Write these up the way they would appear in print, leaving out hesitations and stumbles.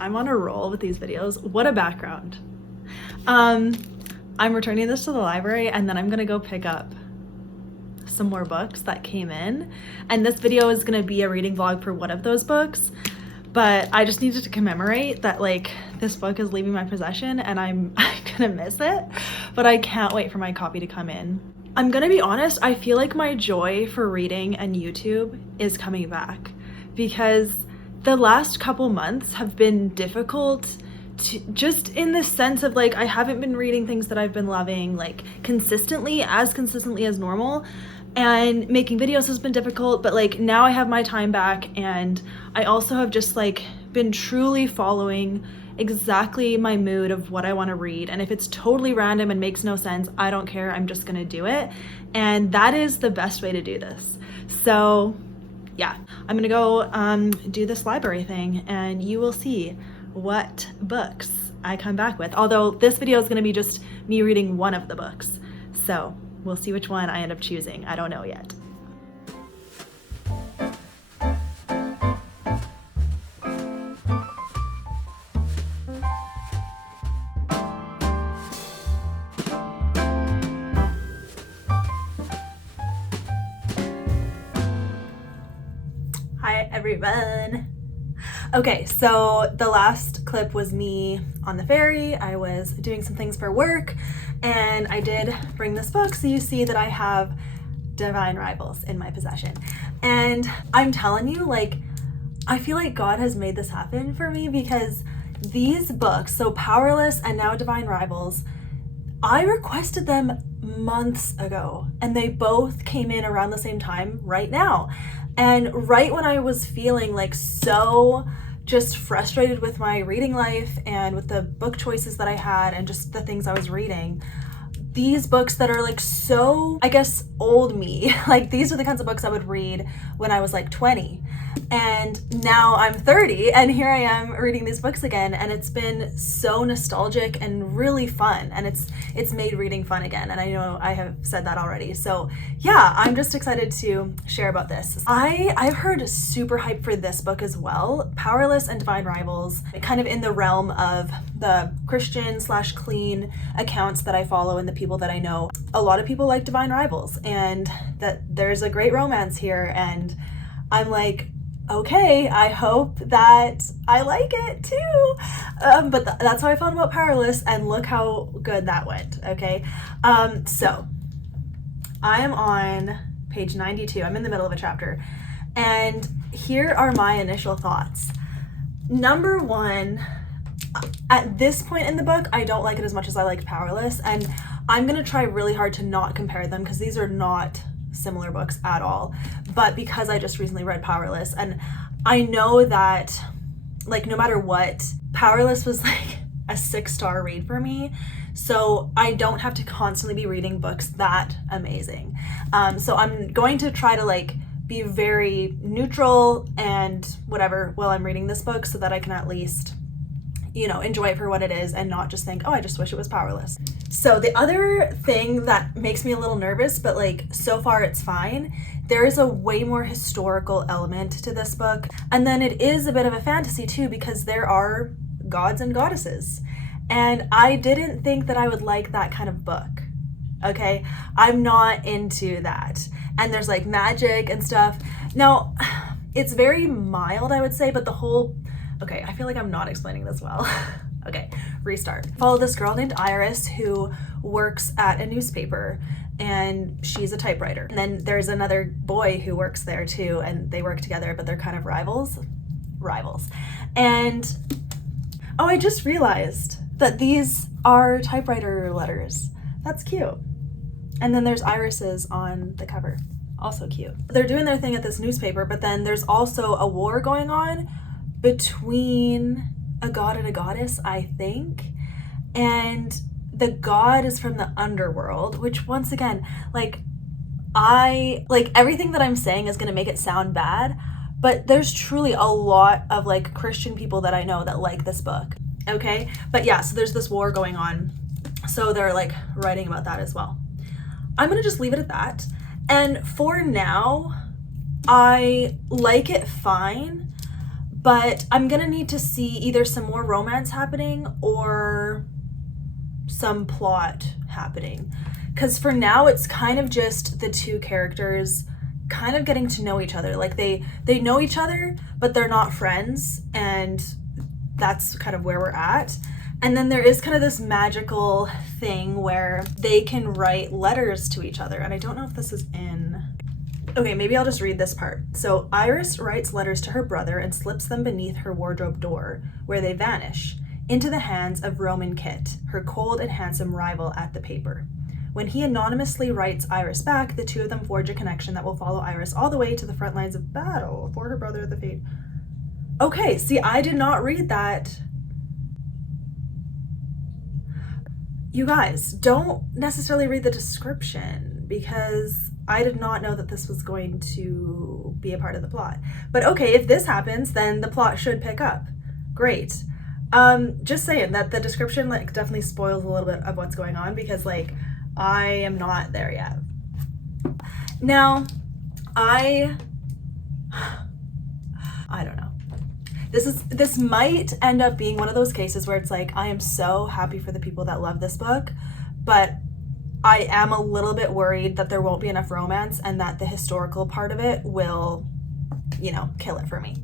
I'm on a roll with these videos. What a background. I'm returning this to the library and then I'm gonna go pick up some more books that came in. And this video is gonna be a reading vlog for one of those books. But I just needed to commemorate that like this book is leaving my possession and I'm gonna miss it. But I can't wait for my copy to come in. I'm gonna be honest, I feel like my joy for reading and YouTube is coming back because the last couple months have been difficult to, just in the sense of like I haven't been reading things that I've been loving like consistently as normal, and making videos has been difficult, but like now I have my time back and I also have just like been truly following exactly my mood of what I want to read, and if it's totally random and makes no sense, I don't care, I'm just gonna do it, and that is the best way to do this. So yeah, I'm gonna go do this library thing and you will see what books I come back with, although this video is gonna be just me reading one of the books, so we'll see which one I end up choosing. I don't know yet. Hi everyone. Okay, so the last clip was me on the ferry. I was doing some things for work and I did bring this book, so you see that I have Divine Rivals in my possession. And I'm telling you, like, I feel like God has made this happen for me because these books, so Powerless and now Divine Rivals, I requested them months ago and they both came in around the same time right now. And right when I was feeling like so just frustrated with my reading life and with the book choices that I had and just the things I was reading, these books that are like so, I guess, old me, like these are the kinds of books I would read when I was like 20. And now I'm 30 and here I am reading these books again, and it's been so nostalgic and really fun, and it's made reading fun again, and I know I have said that already. So yeah, I'm just excited to share about this. I've heard super hype for this book as well, Powerless and Divine Rivals, kind of in the realm of the Christian / clean accounts that I follow and the people that I know. A lot of people like Divine Rivals and that there's a great romance here, and I'm like, okay, I hope that I like it too. But that's how I felt about Powerless, and look how good that went, okay? So I am on page 92. I'm in the middle of a chapter, and here are my initial thoughts. Number one, at this point in the book, I don't like it as much as I liked Powerless, and I'm gonna try really hard to not compare them because these are not similar books at all. But because I just recently read Powerless, and I know that like no matter what, Powerless was like a 6-star read for me, so I don't have to constantly be reading books that amazing. So I'm going to try to like be very neutral and whatever while I'm reading this book, so that I can at least, you know, enjoy it for what it is and not just think, oh, I just wish it was Powerless. So the other thing that makes me a little nervous, but like so far it's fine, there is a way more historical element to this book. And then it is a bit of a fantasy too, because there are gods and goddesses. And I didn't think that I would like that kind of book. Okay, I'm not into that. And there's like magic and stuff. Now, it's very mild, I would say, but the whole, okay, I feel like I'm not explaining this well. Okay, restart. Follow this girl named Iris who works at a newspaper, and she's a typewriter. And then there's another boy who works there too, and they work together, but they're kind of rivals. And oh, I just realized that these are typewriter letters. That's cute. And then there's irises on the cover. Also cute. They're doing their thing at this newspaper, but then there's also a war going on between a god and a goddess, I think. And the god is from the underworld, which once again, like everything that I'm saying is gonna make it sound bad, but there's truly a lot of like Christian people that I know that like this book. Okay, but yeah, so there's this war going on, so they're like writing about that as well. I'm gonna just leave it at that, and for now I like it fine, but I'm gonna need to see either some more romance happening or some plot happening. Because for now, it's kind of just the two characters kind of getting to know each other. Like they know each other, but they're not friends, and that's kind of where we're at. And then there is kind of this magical thing where they can write letters to each other, and I don't know if this is in... Okay, maybe I'll just read this part. So Iris writes letters to her brother and slips them beneath her wardrobe door, where they vanish, into the hands of Roman Kit, her cold and handsome rival at the paper. When he anonymously writes Iris back, the two of them forge a connection that will follow Iris all the way to the front lines of battle for her brother, the Fate. Okay, see, I did not read that. You guys, don't necessarily read the description, because I did not know that this was going to be a part of the plot. But okay, if this happens, then the plot should pick up. Great. Just saying that the description like definitely spoils a little bit of what's going on, because like I am not there yet. Now, I don't know. This might end up being one of those cases where it's like, I am so happy for the people that love this book, but I am a little bit worried that there won't be enough romance and that the historical part of it will, you know, kill it for me.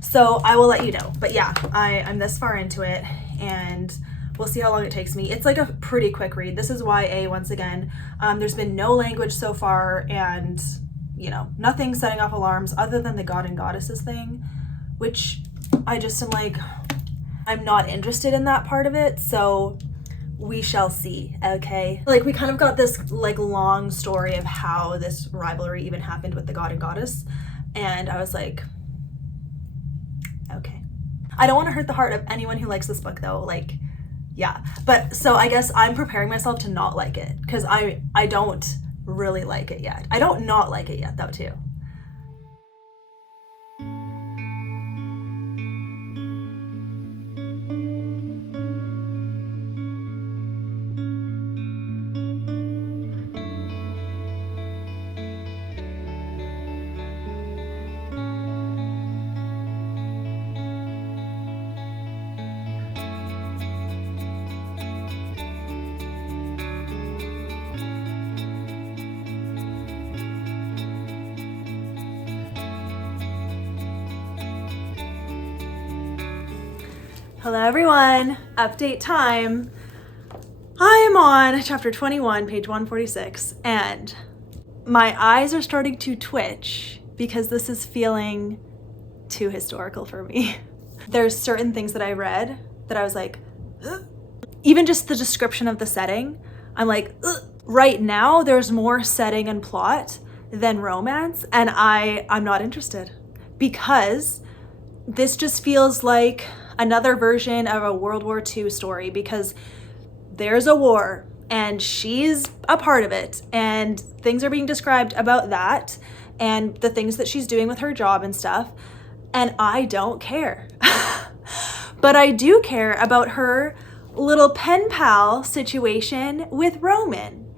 So I will let you know. But yeah, I'm this far into it, and we'll see how long it takes me. It's like a pretty quick read. This is YA once again. There's been no language so far, and you know, nothing setting off alarms other than the god and goddesses thing, which I just am like, I'm not interested in that part of it, so we shall see, okay? Like, we kind of got this like long story of how this rivalry even happened with the god and goddess, and I was like, okay. I don't want to hurt the heart of anyone who likes this book though, like, yeah. But so I guess I'm preparing myself to not like it, because I don't really like it yet. I don't not like it yet though too. Hello everyone, update time. I am on chapter 21, page 146, and my eyes are starting to twitch because this is feeling too historical for me. There's certain things that I read that I was like, ugh. Even just the description of the setting, I'm like, ugh. Right now there's more setting and plot than romance, and I'm not interested, because this just feels like another version of a World War II story, because there's a war and she's a part of it, and things are being described about that and the things that she's doing with her job and stuff, and I don't care. But I do care about her little pen pal situation with Roman,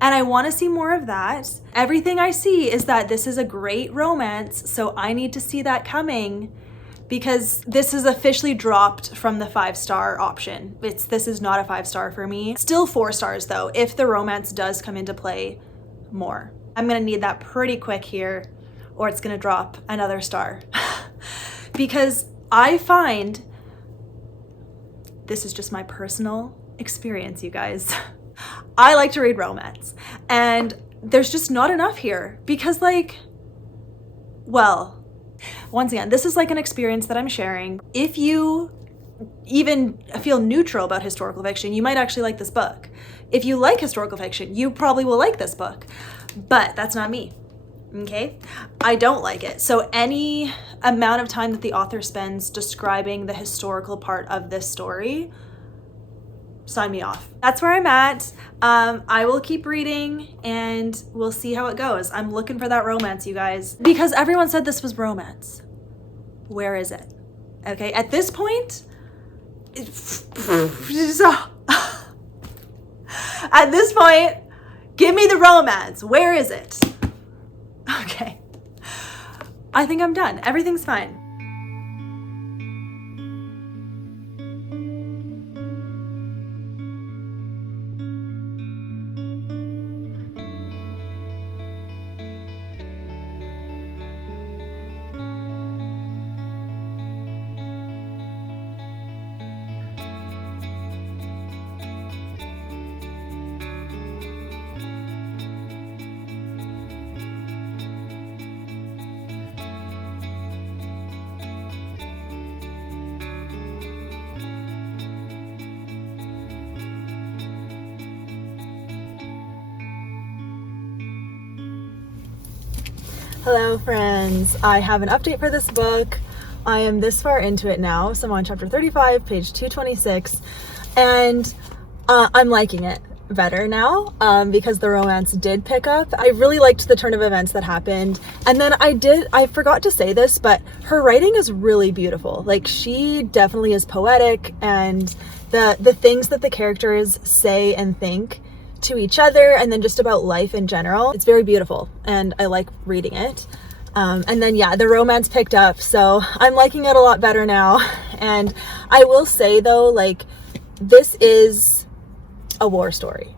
and I want to see more of that. Everything I see is that this is a great romance, so I need to see that coming, because this is officially dropped from the 5-star option. This is not a 5-star for me. Still 4 stars though, if the romance does come into play more. I'm gonna need that pretty quick here, or it's gonna drop another star. Because I find, this is just my personal experience, you guys. I like to read romance, and there's just not enough here, because like, well, once again, this is like an experience that I'm sharing. If you even feel neutral about historical fiction, you might actually like this book. If you like historical fiction, you probably will like this book, but that's not me, okay? I don't like it. So any amount of time that the author spends describing the historical part of this story, sign me off. That's where I'm at. I will keep reading and we'll see how it goes. I'm looking for that romance, you guys, because everyone said this was romance. Where is it? Okay, at this point, at this point, give me the romance. Where is it? Okay, I think I'm done. Everything's fine. Hello friends, I have an update for this book. I am this far into it now, so I'm on chapter 35, page 226, and I'm liking it better now because the romance did pick up. I really liked the turn of events that happened, and then I forgot to say this, but her writing is really beautiful. Like, she definitely is poetic, and the things that the characters say and think to each other, and then just about life in general, it's very beautiful, and I like reading it. And then yeah, the romance picked up, so I'm liking it a lot better now. And I will say though, like, this is a war story,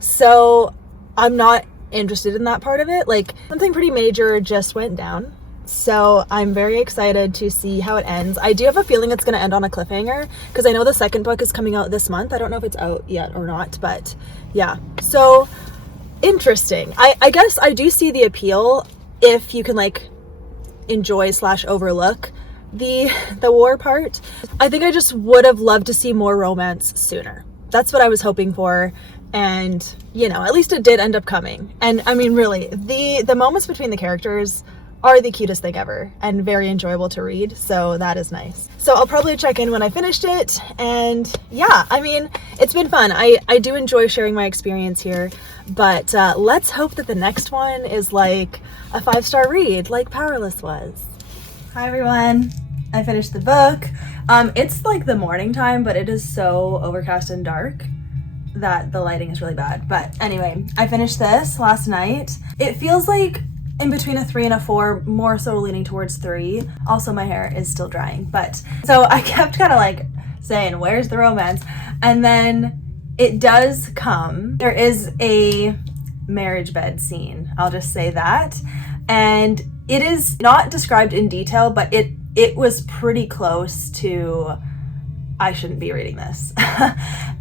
so I'm not interested in that part of it. Like, something pretty major just went down, so I'm very excited to see how it ends. I do have a feeling it's going to end on a cliffhanger, because I know the second book is coming out this month. I don't know if it's out yet or not, but yeah, so interesting. I guess I do see the appeal if you can like enjoy / overlook the war part. I think I just would have loved to see more romance sooner. That's what I was hoping for, and you know, at least it did end up coming. And I mean, really, the moments between the characters are the cutest thing ever and very enjoyable to read, so that is nice. So I'll probably check in when I finished it, and yeah, I mean, it's been fun. I do enjoy sharing my experience here, but let's hope that the next one is like a 5-star read like Powerless was. Hi everyone, I finished the book. It's like the morning time, but it is so overcast and dark that the lighting is really bad. But anyway, I finished this last night. It feels like in between a 3 and a 4, more so leaning towards 3. Also, my hair is still drying, but so I kept kind of like saying, where's the romance? And then it does come. There is a marriage bed scene, I'll just say that. And it is not described in detail, but it was pretty close to, I shouldn't be reading this.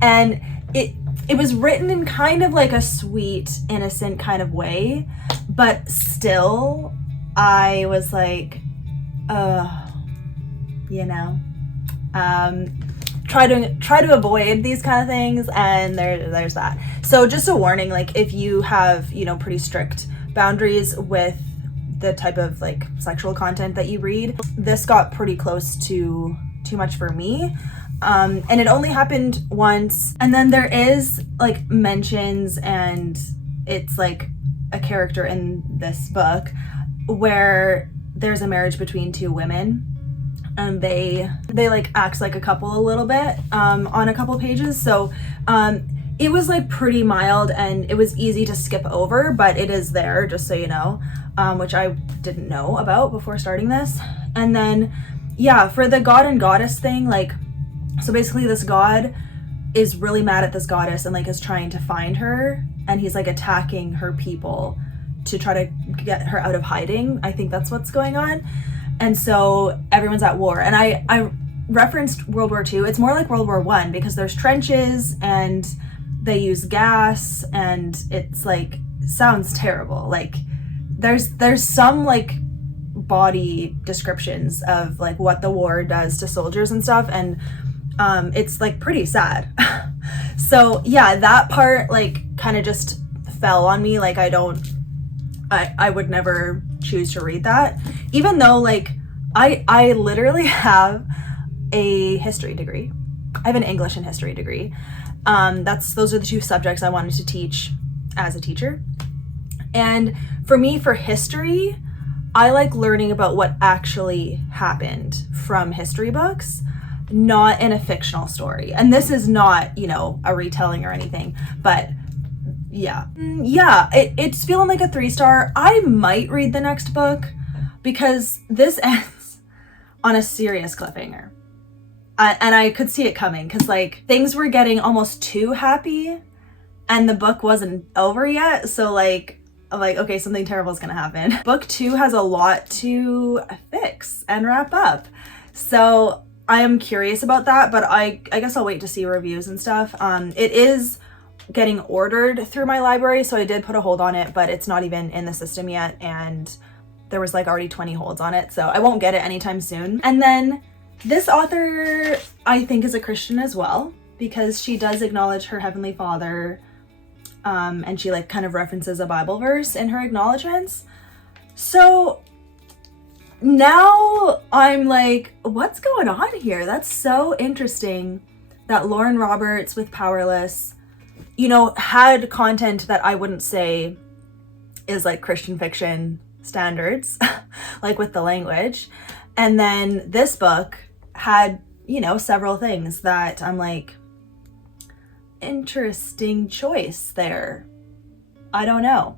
And it was written in kind of like a sweet, innocent kind of way, but still I was like, you know, try to avoid these kind of things, and there's that. So just a warning, like, if you have, you know, pretty strict boundaries with the type of like sexual content that you read, this got pretty close to too much for me. And it only happened once, and then there is like mentions, and it's like a character in this book where there's a marriage between 2 women, and they like act like a couple a little bit on a couple pages. So it was like pretty mild, and it was easy to skip over, but it is there, just so you know, which I didn't know about before starting this. And then yeah, for the god and goddess thing, like, so basically this god is really mad at this goddess and like is trying to find her, and he's like attacking her people to try to get her out of hiding. I think that's what's going on. And so everyone's at war. And I referenced World War II. It's more like World War I, because there's trenches and they use gas, and it's like, sounds terrible. Like, there's some like body descriptions of like what the war does to soldiers and stuff, and it's like pretty sad. So yeah, that part like kind of just fell on me. Like, I would never choose to read that, even though like I literally have a history degree. I have an English and history degree. Those are the 2 subjects I wanted to teach as a teacher. And for me, for history, I like learning about what actually happened from history books, not in a fictional story. And this is not, you know, a retelling or anything, but yeah, it's feeling like a 3-star. I might read the next book, because this ends on a serious cliffhanger. And I could see it coming, because like things were getting almost too happy and the book wasn't over yet. So like, I'm like, okay, something terrible is gonna happen. Book 2 has a lot to fix and wrap up. So I am curious about that, but I guess I'll wait to see reviews and stuff. It is getting ordered through my library, so I did put a hold on it, but it's not even in the system yet, and there was like already 20 holds on it, so I won't get it anytime soon. And then this author, I think, is a Christian as well, because she does acknowledge her Heavenly Father, and she like kind of references a Bible verse in her acknowledgements. So now I'm like, what's going on here? That's so interesting that Lauren Roberts with Powerless, you know, had content that I wouldn't say is like Christian fiction standards, like with the language. And then this book had, you know, several things that I'm like, interesting choice there. I don't know.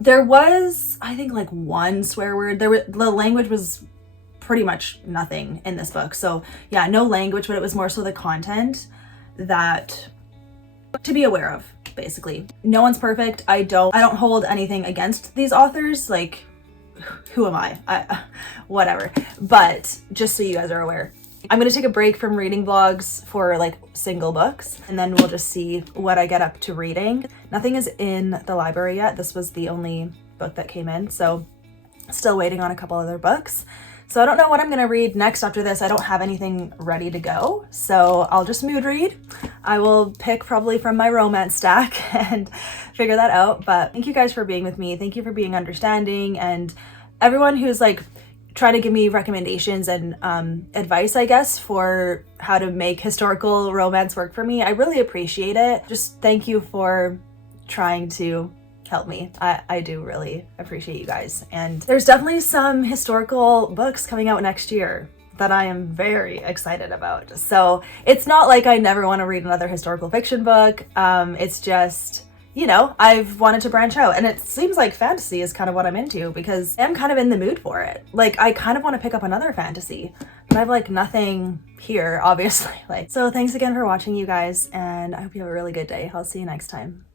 There was, I think, like one swear word. The language was pretty much nothing in this book. So yeah, no language, but it was more so the content that to be aware of, basically. No one's perfect. I don't hold anything against these authors. Like, who am I? Whatever. But just so you guys are aware. I'm gonna take a break from reading vlogs for like single books, and then we'll just see what I get up to reading. Nothing is in the library yet. This was the only book that came in, so still waiting on a couple other books. So I don't know what I'm gonna read next after this. I don't have anything ready to go, so I'll just mood read. I will pick probably from my romance stack and figure that out. But thank you guys for being with me. Thank you for being understanding, and everyone who's like trying to give me recommendations and advice, I guess, for how to make historical romance work for me. I really appreciate it. Just thank you for trying to help me. I do really appreciate you guys. And there's definitely some historical books coming out next year that I am very excited about. So it's not like I never want to read another historical fiction book. It's just, you know, I've wanted to branch out, and it seems like fantasy is kind of what I'm into because I'm kind of in the mood for it. Like, I kind of want to pick up another fantasy, but I have like nothing here, obviously. Like, so thanks again for watching, you guys, and I hope you have a really good day. I'll see you next time.